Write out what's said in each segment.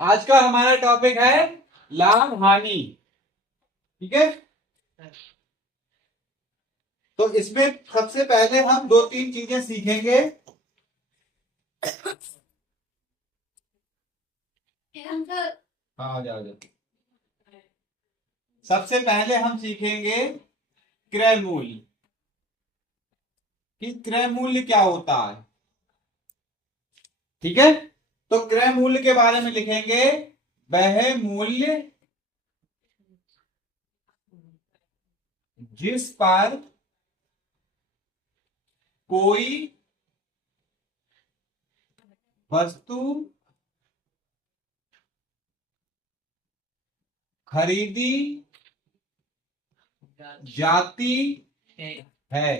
आज का हमारा टॉपिक है लाभ हानि। ठीक है, तो इसमें सबसे पहले हम दो तीन चीजें सीखेंगे। हाँ, आ जाओ। सबसे पहले हम सीखेंगे क्रय मूल्य, कि क्रय मूल्य क्या होता है। ठीक है, तो क्रय मूल्य के बारे में लिखेंगे वह मूल्य जिस पर कोई वस्तु खरीदी जाती है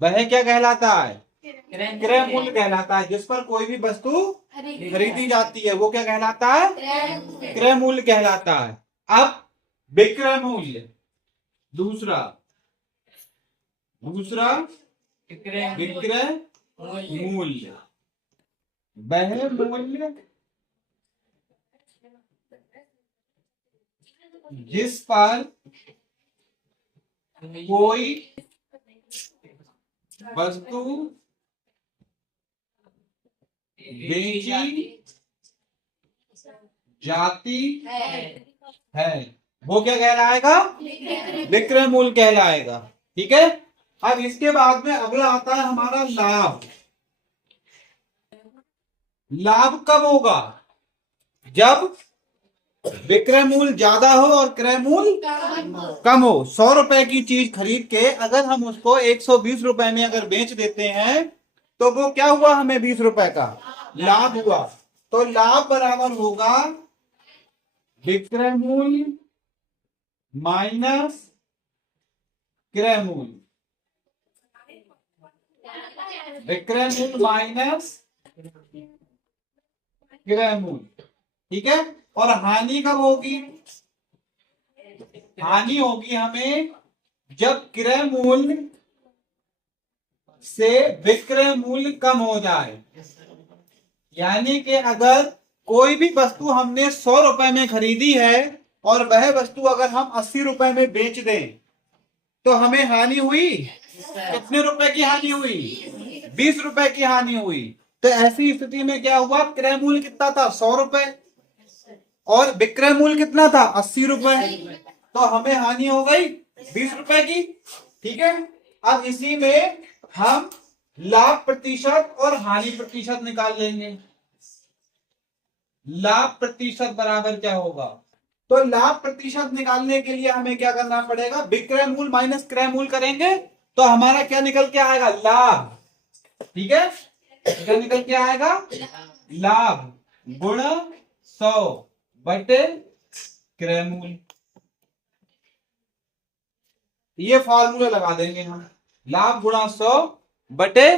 वह क्या कहलाता है? क्रय मूल्य कहलाता है। जिस पर कोई भी वस्तु खरीदी जाती है वो क्या कहलाता है? क्रय मूल्य कहलाता है। अब विक्रय मूल्य दूसरा विक्रय मूल्य, वह मूल्य जिस पर कोई वस्तु बेची जाती है वो क्या कहलाएगा? विक्रय मूल्य कहलाएगा। ठीक है, अब इसके बाद में अगला आता है हमारा लाभ। लाभ कब होगा? जब विक्रय मूल्य ज्यादा हो और क्रय मूल्य कम हो। 100 रुपए की चीज खरीद के अगर हम उसको 120 रुपए में अगर बेच देते हैं तो वो क्या हुआ? हमें 20 रुपए का लाभ हुआ। तो लाभ बराबर होगा विक्रय मूल्य माइनस क्रय मूल्य। विक्रय मूल्य माइनस क्रय मूल्य। ठीक है, और हानि कब होगी? हानि होगी हमें जब क्रय मूल्य से विक्रय मूल्य कम हो जाए। यानी कि अगर कोई भी वस्तु हमने 100 रुपए में खरीदी है और वह वस्तु अगर हम 80 रुपए में बेच दें तो हमें हानि हुई। कितने रुपए की हानि हुई? 20 रुपए की हानि हुई। तो ऐसी स्थिति में क्या हुआ? क्रय मूल्य कितना था? 100 रुपए और विक्रय मूल्य कितना था? 80 रुपए। तो हमें हानि हो गई 20 रुपए की। ठीक है, अब इसी में हम लाभ प्रतिशत और हानि प्रतिशत निकाल लेंगे। लाभ प्रतिशत बराबर क्या होगा? तो लाभ प्रतिशत निकालने के लिए हमें क्या करना पड़ेगा? विक्रय मूल्य माइनस क्रय मूल्य करेंगे तो हमारा क्या निकल के आएगा? लाभ। ठीक है, क्या निकल के आएगा? लाभ गुणा 100 बटे क्रय मूल्य। ये फॉर्मूला लगा देंगे हम, लाभ गुणा 100 बटे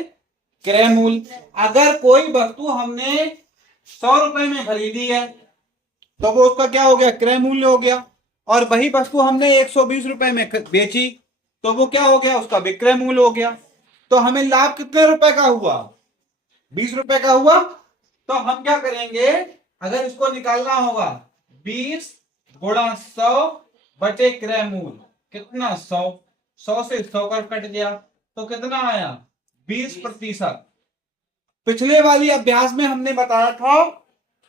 क्रय मूल्य। अगर कोई वस्तु हमने 100 रुपए में खरीदी है तो वो उसका क्या हो गया? क्रय मूल्य हो गया। और वही वस्तु हमने 120 रुपए में बेची तो वो क्या हो गया? उसका विक्रय मूल्य हो गया। तो हमें लाभ कितने रुपए का हुआ? 20 रुपए का हुआ। तो हम क्या करेंगे? अगर इसको निकालना होगा 20 गुणा 100 बटे क्रय मूल्य। कितना? 100। 100 से 100 का कट गया तो कितना आया? 20%। पिछले वाली अभ्यास में हमने बताया था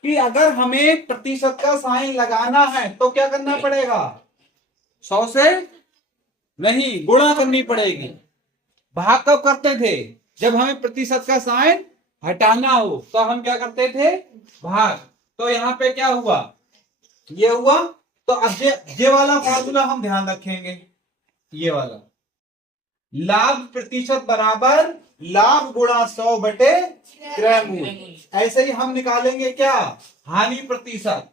कि अगर हमें प्रतिशत का साइन लगाना है तो क्या करना पड़ेगा? 100 से नहीं, गुणा करनी पड़ेगी। भाग कब करते थे? जब हमें प्रतिशत का साइन हटाना हो तो हम क्या करते थे? भाग। तो यहाँ पे क्या हुआ? ये हुआ। तो अब ये वाला फॉर्मूला हम ध्यान रखेंगे, ये वाला। लाभ प्रतिशत बराबर लाभ गुणा 100 बटे क्रय मूल्य। ऐसे ही हम निकालेंगे क्या? हानि प्रतिशत।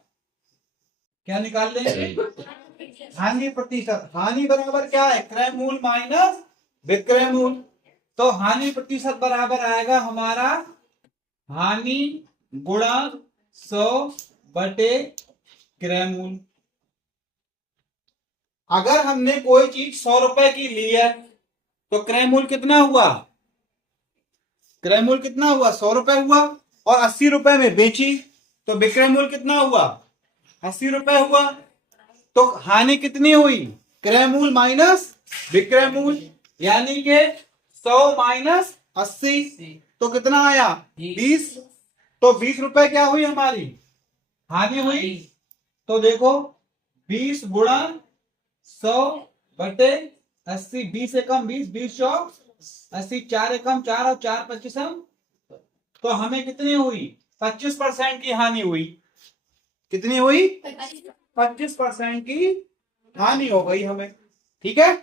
क्या निकाल लेंगे? हानि प्रतिशत। हानि बराबर क्या है? क्रय मूल्य माइनस विक्रय मूल्य। तो हानि प्रतिशत बराबर आएगा हमारा हानि गुणा 100 बटे क्रय मूल्य। अगर हमने कोई चीज 100 रुपए की ली है तो क्रय मूल्य कितना हुआ? क्रय मूल्य कितना हुआ? 100 रुपए हुआ। और 80 रुपए में बेची तो विक्रय मूल्य कितना हुआ? 80 रुपए हुआ। तो हानि कितनी हुई? क्रय मूल्य माइनस विक्रय मूल्य, यानी कि 100 माइनस 80, तो कितना आया? 20। तो 20 रुपए क्या हुई हमारी? हानि हुई। तो देखो 20 गुणा 100 बटे 80, 20 एकम 20, 20 चौक 80, 4 एकम 4 और 4 25, तो हमें कितनी हुई? 25% की हानि हुई। कितनी हुई? 25% की हानि हो गई हमें। ठीक है,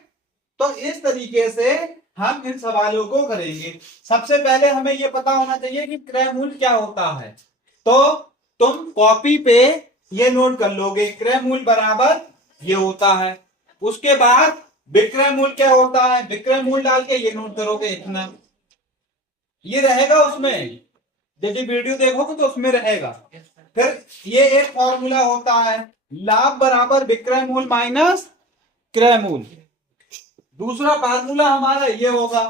तो इस तरीके से हम इन सवालों को करेंगे। सबसे पहले हमें यह पता होना चाहिए कि क्रय मूल्य क्या होता है। तो तुम कॉपी पे ये नोट कर लोगे, क्रय मूल्य बराबर ये होता है। उसके बाद विक्रय मूल्य क्या होता है, विक्रय मूल्य डाल के ये नोट करोगे इतना, ये रहेगा उसमें, यदि वीडियो देखोगे तो उसमें रहेगा। फिर ये एक फॉर्मूला होता है, लाभ बराबर विक्रय मूल्य माइनस क्रय मूल्य। दूसरा फार्मूला हमारा ये होगा,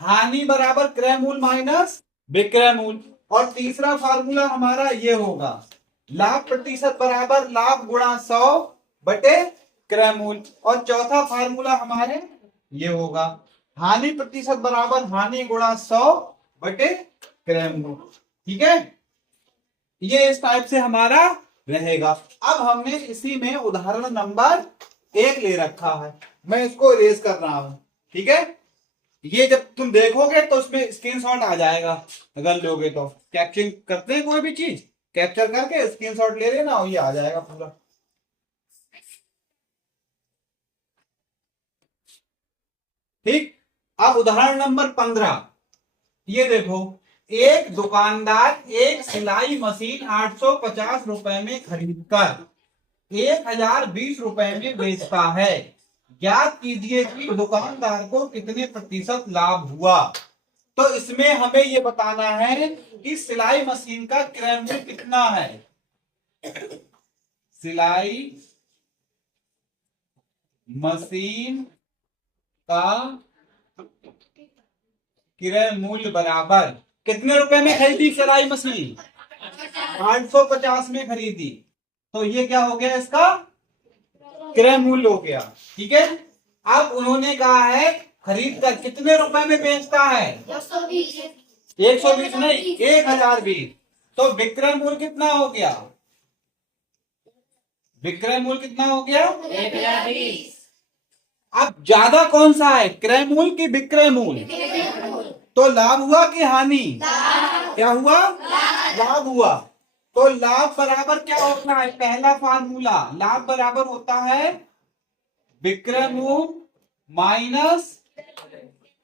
हानि बराबर क्रय मूल्य माइनस विक्रय मूल्य। और तीसरा फार्मूला हमारा ये होगा, लाभ प्रतिशत बराबर लाभ गुणा 100 बटे क्रय मूल्य। और चौथा फार्मूला हमारे ये होगा, हानि प्रतिशत बराबर हानि गुणा 100 बटे क्रय मूल्य। ठीक है, ये इस टाइप से हमारा रहेगा। अब हमने इसी में उदाहरण नंबर 1 ले रखा है, मैं इसको इरेज कर रहा हूं। ठीक है, ये जब तुम देखोगे तो उसमें स्क्रीनशॉट आ जाएगा, अगर लोगे तो। कैप्चरिंग करते हैं कोई भी चीज, कैप्चर करके स्क्रीनशॉट ले लेना और ये आ जाएगा पूरा। ठीक, अब उदाहरण नंबर 15, ये देखो, एक दुकानदार एक सिलाई मशीन 850 रुपए में खरीदकर 1020 रुपए में बेचता है। ज्ञात कीजिए कि दुकानदार को कितने प्रतिशत लाभ हुआ। तो इसमें हमें यह बताना है कि सिलाई मशीन का क्रय मूल्य कितना है। सिलाई मशीन का क्रय मूल्य बराबर, कितने रुपए में खरीदी सिलाई मशीन? 850 में खरीदी, तो ये क्या हो गया? इसका क्रय मूल्य हो गया। ठीक है, अब उन्होंने कहा है खरीद कर कितने रुपए में बेचता है? 120 नहीं, 1020। तो विक्रय मूल्य कितना हो गया? विक्रय मूल्य कितना हो गया? 1020। अब ज्यादा कौन सा है, क्रय मूल्य की विक्रय मूल्य? तो लाभ हुआ कि हानि? क्या हुआ? लाभ हुआ। तो लाभ बराबर क्या होता है? पहला फार्मूला, लाभ बराबर होता है विक्रय मूल्य माइनस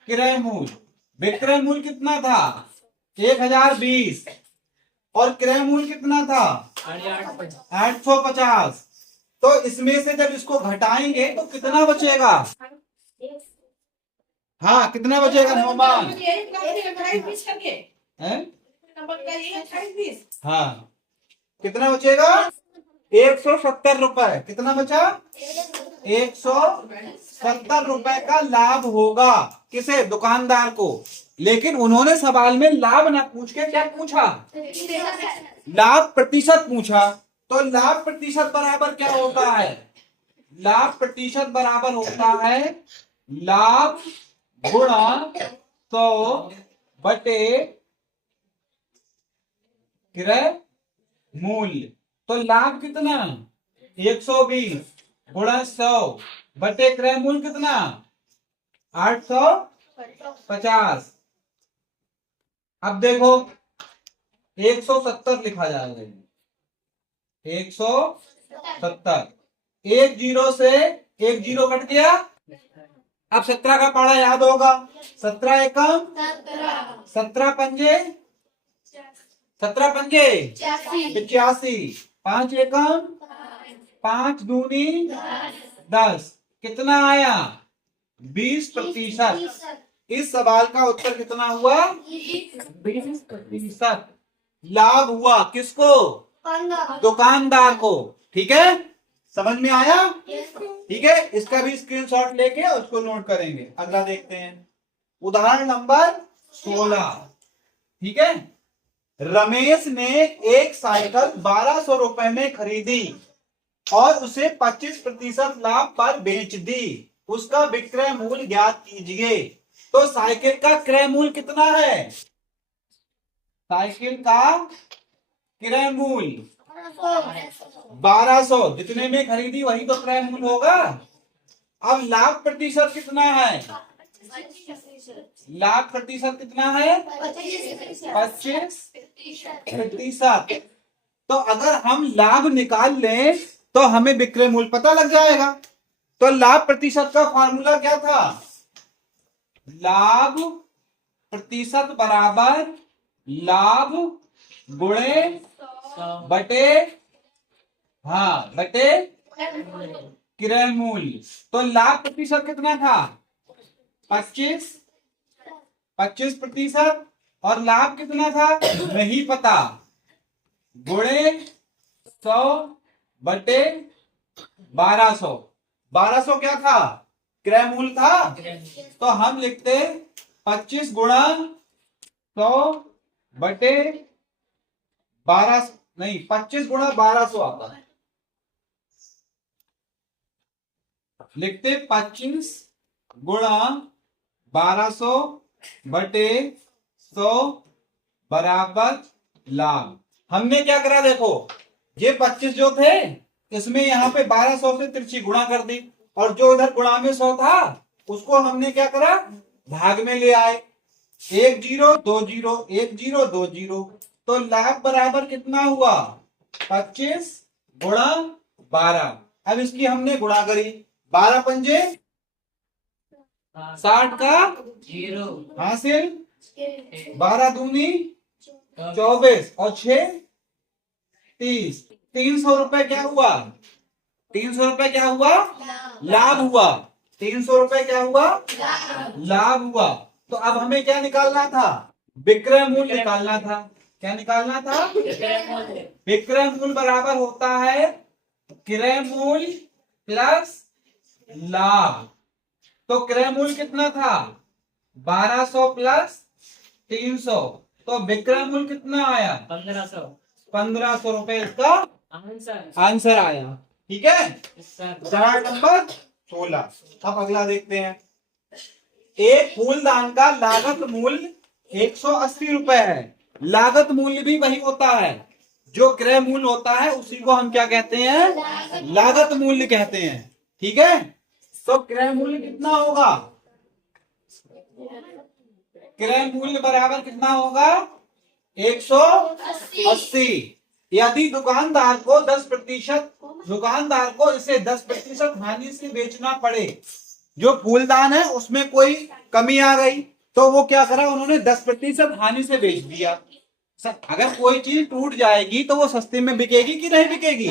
क्रय मूल्य। विक्रय मूल्य कितना था? 1020 और क्रय मूल्य कितना था? 850। तो इसमें से जब इसको घटाएंगे तो कितना बचेगा? हाँ, कितना बचेगा नौमान? हाँ, कितना बचेगा? 170 रुपए। कितना बचा? 170 रुपए का लाभ होगा। किसे? दुकानदार को। लेकिन उन्होंने सवाल में लाभ ना पूछ के क्या पूछा? लाभ प्रतिशत पूछा। तो लाभ प्रतिशत बराबर क्या होता है? लाभ प्रतिशत बराबर होता है लाभ गुणा 100 बटे क्रय मूल्य। तो लाभ कितना? 120 गुणा 100 बटे क्रय मूल्य कितना? 850। अब देखो 170 लिखा जाएगा, 170। एक जीरो से एक जीरो कट गया। अब 17 का पाड़ा याद होगा, 17 एकम 17 पंजे 85, 5 एकम 5 दूनी 10, कितना आया? 20%। इस सवाल का उत्तर कितना हुआ? 20% लाभ हुआ। किसको? दुकानदार को। ठीक है, समझ में आया? ठीक है, इसका भी स्क्रीनशॉट लेके उसको नोट करेंगे। अगला देखते हैं, उदाहरण नंबर 16। ठीक है, रमेश ने एक साइकिल 1200 रुपए में खरीदी और उसे 25% लाभ पर बेच दी। उसका विक्रय मूल्य ज्ञात कीजिए। तो साइकिल का क्रय मूल्य कितना है? साइकिल का क्रय मूल्य 1200, जितने में खरीदी वही तो क्रय मूल्य होगा। अब लाभ प्रतिशत कितना है? लाभ प्रतिशत कितना है? 25%। तो अगर हम लाभ निकाल लें तो हमें विक्रय मूल्य पता लग जाएगा। तो लाभ प्रतिशत का फॉर्मूला क्या था? लाभ प्रतिशत बराबर लाभ गुणे बटे बटे क्रय मूल्य। तो लाभ प्रतिशत कितना था? 25%। और लाभ कितना था नहीं पता, गुणे 100 बटे 1200। 1200 क्या था? क्रय मूल्य था। तो हम लिखते 25 गुणा 100 बटे 1200, नहीं 25 गुणा 1200 आता है। लिखते 25 गुणा 1200 बटे 100 बराबर लाभ। हमने क्या करा देखो, ये 25 जो थे इसमें यहाँ पे 1200 से तिरछी गुणा कर दी, और जो इधर गुणा में 100 था उसको हमने क्या करा, भाग में ले आए। 1 0 2 0 1 0 2 0। तो लाभ बराबर कितना हुआ? 25 गुणा 12। अब इसकी हमने गुणा करी, 12 पंजे 60 का हासिल, 12 दूनी 24 और 6 30। 300 रुपए क्या हुआ? 300 रुपए क्या हुआ? लाभ हुआ। 300 रुपए क्या हुआ? लाभ हुआ। तो अब हमें क्या निकालना था? विक्रय मूल्य निकालना था। क्या निकालना था? विक्रय मूल्य बराबर होता है क्रय मूल्य प्लस लाभ। तो क्रय मूल्य कितना था? 1200 प्लस 300। तो विक्रय मूल्य कितना आया? 1500 रुपए इसका आंसर आया। ठीक है, सवाल नंबर 16। अब अगला देखते हैं। एक फूलदान का लागत मूल्य 180 रुपए है। लागत मूल्य भी वही होता है, जो क्रय मूल्य होता है उसी को हम क्या कहते हैं? लागत मूल्य कहते हैं। ठीक है, तो क्रय मूल्य कितना होगा? क्रय मूल्य बराबर कितना होगा? 180। यदि दुकानदार को 10%, दुकानदार को इसे 10% हानि से बेचना पड़े, जो फूलदान है उसमें कोई कमी आ गई तो वो क्या करा, उन्होंने 10% हानि से बेच दिया। अगर कोई चीज टूट जाएगी तो वो सस्ते में बिकेगी कि नहीं बिकेगी?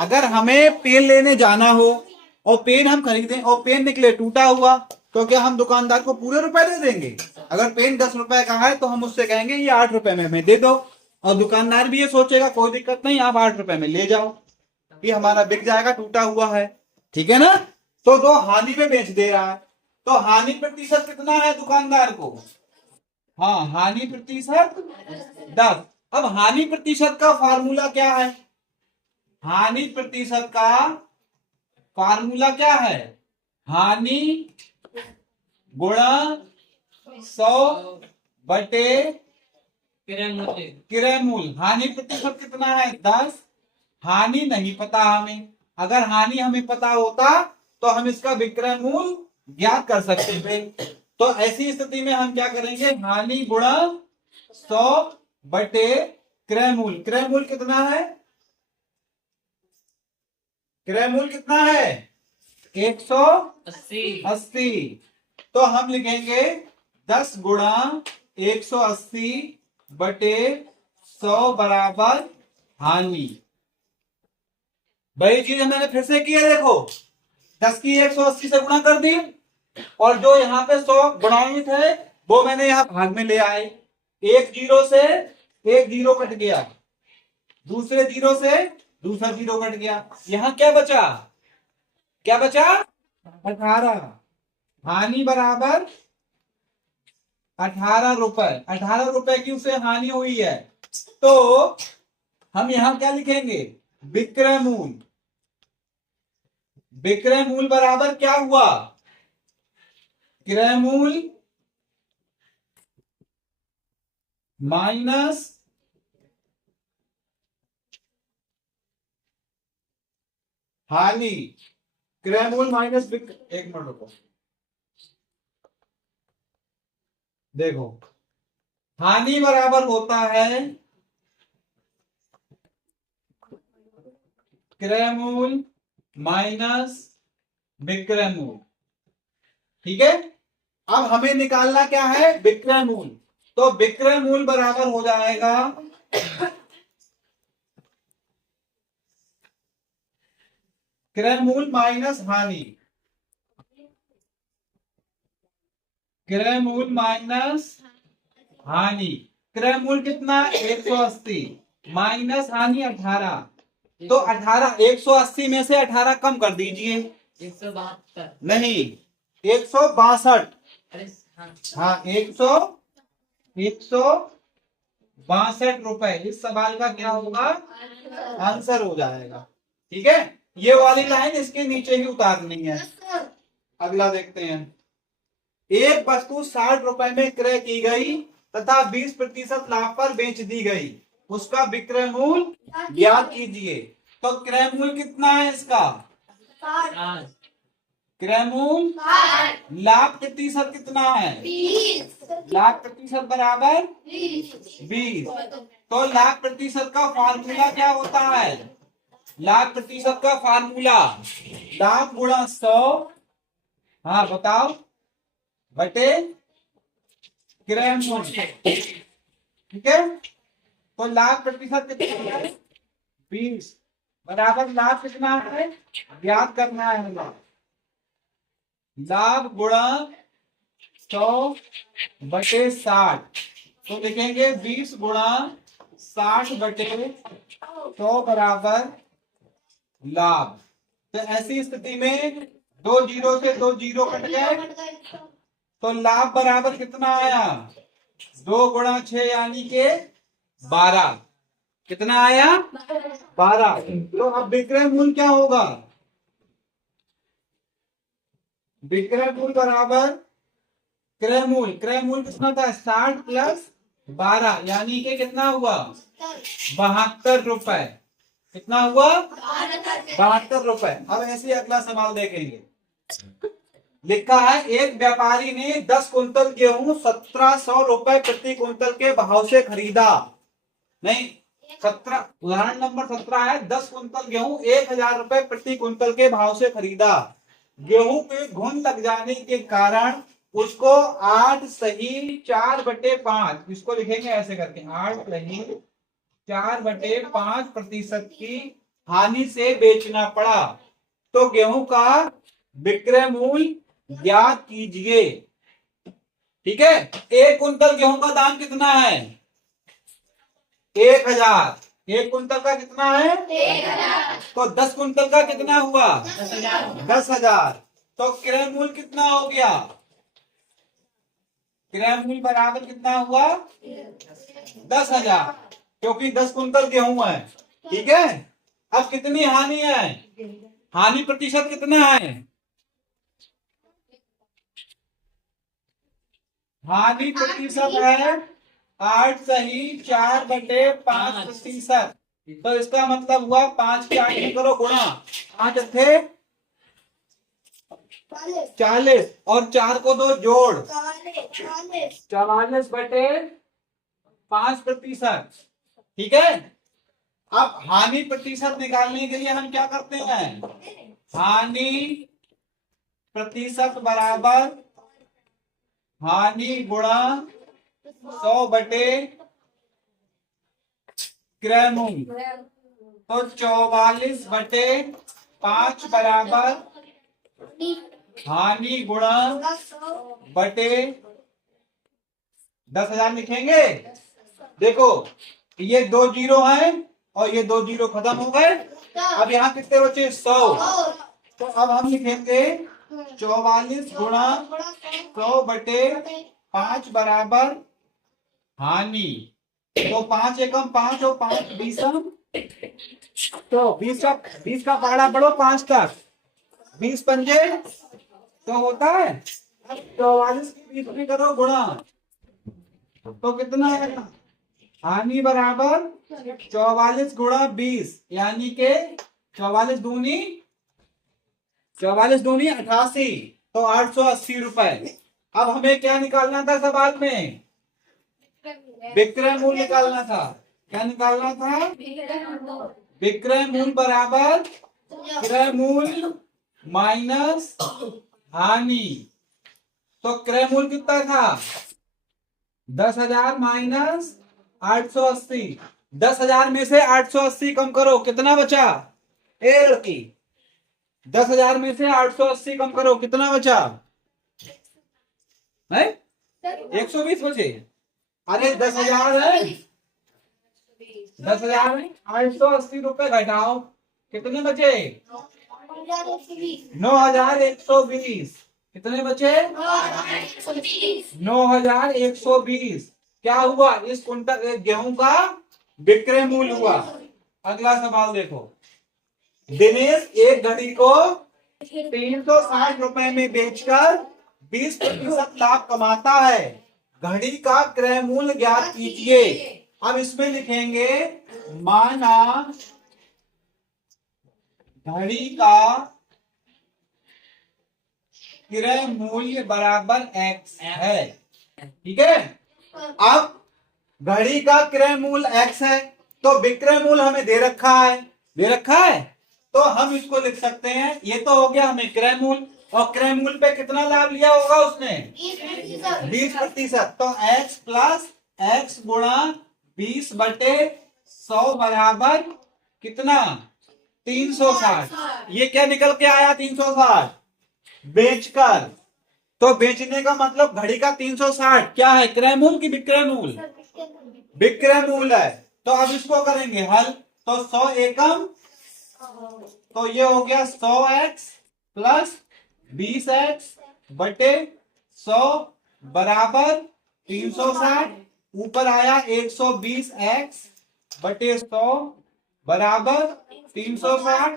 अगर हमें पेन लेने जाना हो और पेन हम खरीदें और पेन निकले टूटा हुआ, तो क्या हम दुकानदार को पूरे रुपए दे देंगे? अगर पेन 10 रुपए का है तो हम उससे कहेंगे ये 8 रुपए में हमें दे दो, और दुकानदार भी ये सोचेगा कोई दिक्कत नहीं, आप 8 रुपए में ले जाओ, ये हमारा बिक जाएगा, टूटा हुआ है। ठीक है ना? तो दो हानि पे बेच दे रहा है। तो हानि प्रतिशत कितना है दुकानदार को? हाँ, हानि प्रतिशत 10। अब हानि प्रतिशत का फार्मूला क्या है? हानि प्रतिशत का फार्मूला क्या है? हानि गुणा 100 बटे क्रय मूल्य। हानि प्रतिशत कितना है? 10। हानि नहीं पता हमें, अगर हानि हमें पता होता तो हम इसका विक्रय मूल्य ज्ञात कर सकते थे। तो ऐसी स्थिति में हम क्या करेंगे? हानि गुणा 100 बटे क्रय मूल्य। क्रय मूल्य कितना है? क्रय मूल्य कितना है? 180। तो हम लिखेंगे 10 गुणा 180 बटे 100 बराबर हानि। वही चीज मैंने फिर से की है, देखो 10 की 180 से गुणा कर दी, और जो यहाँ पे 100 गुणांक है वो मैंने यहाँ भाग में ले आए। एक जीरो से एक जीरो कट गया, दूसरे जीरो से दूसरा जीरो कट गया, यहाँ क्या बचा? क्या बचा? 18। हानि बराबर 18 रुपए। 18 रुपए की उसे हानि हुई है, तो हम यहां क्या लिखेंगे? विक्रय मूल्य। विक्रय मूल्य बराबर क्या हुआ? क्रय मूल्य माइनस हानि। क्रय मूल्य माइनस एक मिनट रुको, देखो हानि बराबर होता है क्रय मूल्य माइनस विक्रय मूल्य। ठीक है, अब हमें निकालना क्या है? विक्रय मूल्य। तो विक्रय मूल्य बराबर हो जाएगा क्रय मूल्य माइनस हानि। क्रय मूल्य माइनस हानि। क्रय मूल्य कितना? 180 माइनस हानि 18। तो 18, 180 में से 18 कम कर दीजिए। 172 नहीं, 162। हाँ, 162 रुपए इस सवाल का क्या होगा? आंसर हो जाएगा। ठीक है, ये वाली लाइन इसके नीचे ही उतारनी है। अगला देखते हैं। एक वस्तु 60 रुपए में क्रय की गई तथा 20% लाभ पर बेच दी गई, उसका विक्रय मूल्य ज्ञात कीजिए। तो क्रय मूल्य कितना है इसका? क्रय मूल्य लाभ प्रतिशत कितना है? 20। लाभ प्रतिशत बराबर 20। तो लाभ प्रतिशत का फार्मूला क्या होता है? लाभ प्रतिशत का फार्मूला लाभ गुणा 100, हाँ बताओ, बटे क्रय मूल्य। ठीक है, तो लाभ प्रतिशत कितना है? 20 बराबर लाभ कितना है? ज्ञात करना है हमें। लाभ गुणा 100 बटे 60, तो लिखेंगे 20 गुणा 60 बटे 100 बराबर लाभ। तो ऐसी स्थिति में 2 जीरो से 2 जीरो कट गए, तो लाभ बराबर कितना आया? 2 गुणा 6 यानी के 12। कितना आया? 12। तो अब विक्रय मूल्य क्या होगा? विक्रय मूल्य बराबर क्रय मूल्य। क्रय मूल्य कितना था? 60 प्लस 12 यानी कि कितना हुआ? 72 रुपए। कितना हुआ? 72 रुपए। अब ऐसे अगला सवाल देखेंगे। लिखा है एक व्यापारी ने 10 कुंतल गेहूं 1700 रुपए प्रति कुंतल के भाव से खरीदा। नहीं, 17, उदाहरण नंबर 17 है। 10 कुंतल गेहूं 1000 रुपए प्रति कुंतल के भाव से खरीदा। गेहूं पे घुन लग जाने के कारण उसको 8 सही 4/5, इसको लिखेंगे ऐसे करके, 8 सही 4/5% की हानि से बेचना पड़ा। तो गेहूं का विक्रय मूल्य ज्ञात कीजिए। ठीक है, 1 कुंतल गेहूं का दाम कितना है? 1000। 1 कुंतल का कितना है? 1000। तो 10 कुंतल का कितना हुआ? 10,000। तो क्रय मूल्य कितना हो गया? क्रय मूल्य बराबर कितना हुआ? 10,000, क्योंकि 10 कुंतल गेहूं है। ठीक है, अब कितनी हानि है? हानि प्रतिशत कितना है? हानि प्रतिशत है 8 सही 4/5%। तो इसका मतलब हुआ 5 के 8 में करो गुणा, 5 थे 40 और 4 को 2 जोड़ 44/5%। ठीक है, अब हानि प्रतिशत निकालने के लिए हम क्या करते हैं? हानि प्रतिशत बराबर हानि गुणा 100 बटे क्रय मूल्य। तो 44/5 बराबर हानि गुणा बटे 10,000 लिखेंगे। देखो ये 2 जीरो हैं और ये 2 जीरो खत्म हो गए। अब यहाँ कितने बचे? 100। तो अब हम लिखेंगे 44 गुणा 100 बटे 5 बराबर हानि। तो 5 एकम 5 और 5 बीसम, तो 20 का पहाड़ा पढ़ो 5 तक, 20 पंजे तो होता है। अब 44 की 20 में करो गुणा, तो कितना आएगा? हानि बराबर 44 गुणा 20, यानी के 44 दूनी 88, तो 880 रुपए। अब हमें क्या निकालना था सवाल में? विक्रय मूल्य निकालना था। क्या निकालना था? विक्रय मूल्य बराबर क्रय मूल्य माइनस हानि। तो क्रय मूल्य कितना था? 10,000 माइनस 880। 10,000 में से 880 कम करो, कितना बचा? 10,000 में से 880 कम करो, कितना बचा? है 120 बचे। अरे 10,000 है, 10,000 880 रुपए घटाओ, कितने बचे? 9,120। कितने बचे? 9,120। क्या हुआ? इस कुंटल गेहूं का विक्रय मूल्य हुआ। अगला सवाल देखो। दिनेश एक घड़ी को 360 रुपए में बेचकर 20% लाभ कमाता है। घड़ी का क्रय मूल्य ज्ञात कीजिए। अब इसमें लिखेंगे माना घड़ी का क्रय मूल्य बराबर x है। ठीक है। अब घड़ी का क्रय मूल्य x है, तो विक्रय मूल्य हमें दे रखा है, तो हम इसको लिख सकते हैं। ये तो हो गया हमें क्रय मूल्य, और क्रय मूल्य पे कितना लाभ लिया होगा उसने? 20%। तो x प्लस x गुणा 20/100 बराबर कितना? 360। ये क्या निकल के आया? 360 बेचकर। तो बेचने का मतलब घड़ी का 360 क्या है? क्रय मूल्य की विक्रय मूल्य? विक्रय मूल्य है। तो अब इसको करेंगे हल, तो 100 एकम, तो ये हो गया 100x प्लस 20x बटे 100 बराबर 360। ऊपर आया 120x बटे 100 बराबर 360।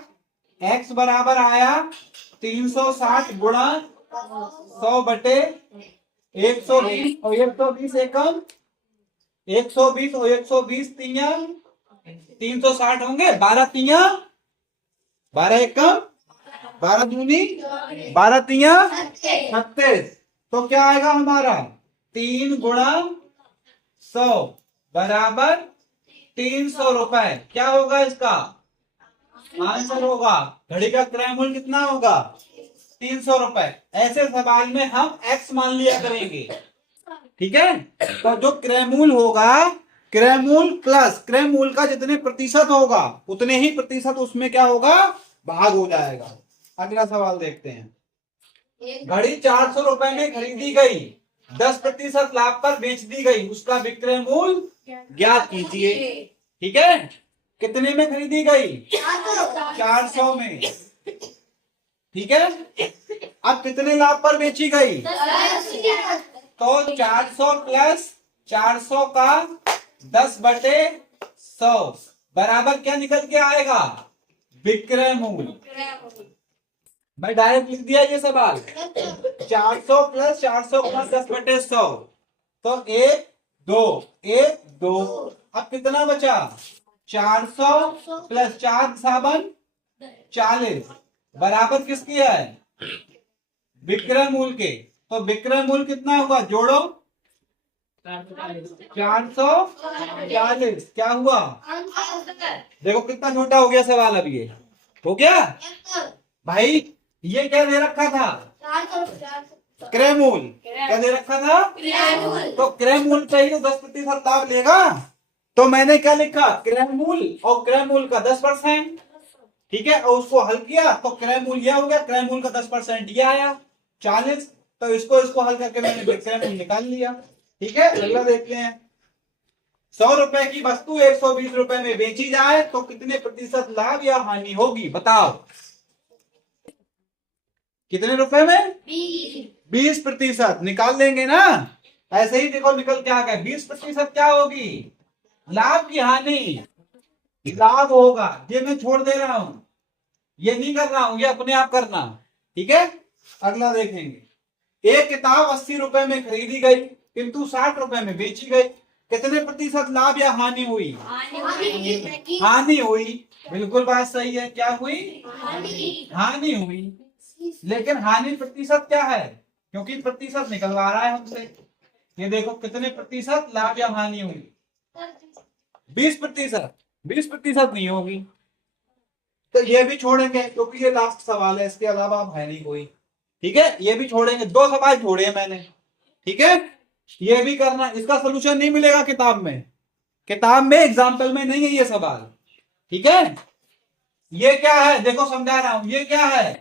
x बराबर आया 360 गुणा 100 बटे 120, और 120 एकम 120 और 120 तिया 360 होंगे। 12 तिया 12 एकम 12 दूनी 12 तिया 36। तो क्या आएगा हमारा? 3 गुणा 100 बराबर 300 रुपए। क्या होगा इसका आंसर? होगा घड़ी का क्रय मूल्य कितना होगा? 300 रुपए। ऐसे सवाल में हम x मान लिया करेंगे। ठीक है। तो जो क्रय मूल्य होगा, क्रय मूल्य प्लस क्रय मूल्य का जितने प्रतिशत होगा उतने ही प्रतिशत उसमें क्या होगा? भाग हो जाएगा। अगला सवाल देखते हैं। घड़ी 400 रुपए में खरीदी गई, 10% लाभ पर बेच दी गई, उसका विक्रय मूल्य ज्ञात कीजिए। ठीक है। कितने में खरीदी गई? 400 में। ठीक है। अब कितने लाभ पर बेची गई? तो 400 प्लस 400 का 10/100 बराबर क्या निकल के आएगा? विक्रय मूल्य। मैं डायरेक्ट लिख दिया ये सवाल। 400 प्लस 400 का 10/100, तो 1 2 अब कितना बचा? 400 प्लस 4 7 40 बराबर किसकी है? विक्रय मूल्य के। तो विक्रय मूल्य कितना होगा? जोड़ो 440। क्या हुआ? देखो कितना छोटा हो गया सवाल। अब ये हो गया भाई। ये क्या दे रखा था? क्रय मूल्य। क्या दे रखा था? तो क्रय मूल्य चाहिए तो 10% लाभ लेगा। तो मैंने क्या लिखा? क्रय मूल्य और क्रय मूल्य का 10%। ठीक है। और उसको हल किया तो क्रय मूल्य यह हो गया, क्रय मूल्य का 10% ये आया 40। तो इसको हल करके मैंने विक्रय मूल्य निकाल लिया। ठीक है। अगला देखते हैं। 100 रुपए की वस्तु 120 रुपए में बेची जाए तो कितने प्रतिशत लाभ या हानि होगी? बताओ। कितने रुपए में? 20%। निकाल देंगे ना। ऐसे ही देखो निकल क्या गया, 20% क्या होगी, लाभ की हानि, लाभ होगा। ये मैं छोड़ दे रहा हूं, ये नहीं कर रहा हूं, ये अपने आप करना। ठीक है, अगला देखेंगे। एक किताब 80 रुपए में खरीदी गई किंतु 60 रुपए में बेची गई, कितने प्रतिशत लाभ या हानि हुई, हानि हुई। बिल्कुल बात सही है, क्या हुई, हानि हुई। लेकिन हानि प्रतिशत क्या है, क्योंकि प्रतिशत निकलवा रहा है हमसे। ये देखो कितने प्रतिशत लाभ या हानि हुई, 20%। 20% नहीं होगी, तो ये भी छोड़ेंगे क्योंकि ये लास्ट सवाल है, इसके अलावा अब है नहीं कोई। ठीक है, ये भी छोड़ेंगे, 2 सवाल छोड़े हैं मैंने। ठीक है, ये भी करना, इसका सोल्यूशन नहीं मिलेगा किताब में, किताब में एग्जाम्पल में नहीं है ये सवाल। ठीक है, ये क्या है देखो समझा रहा हूं, ये क्या है,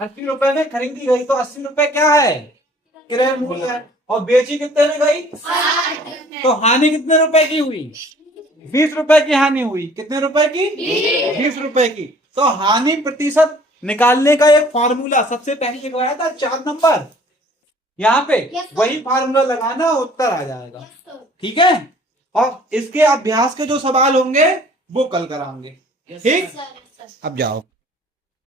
80 रुपए में खरीदी गई, तो 80 रुपए क्या है, क्रय मूल्य है, और बेची कितने में गई, तो हानि कितने रुपए की हुई, 20 रुपए की हानि हुई। कितने रुपए की, 20 रुपए की। तो हानि प्रतिशत निकालने का एक फॉर्मूला सबसे पहले लिखवाया था 4 नंबर, यहाँ पे वही फार्मूला लगाना, उत्तर आ जाएगा। ठीक है, और इसके अभ्यास के जो सवाल होंगे वो कल कराएंगे। ठीक, अब जाओ।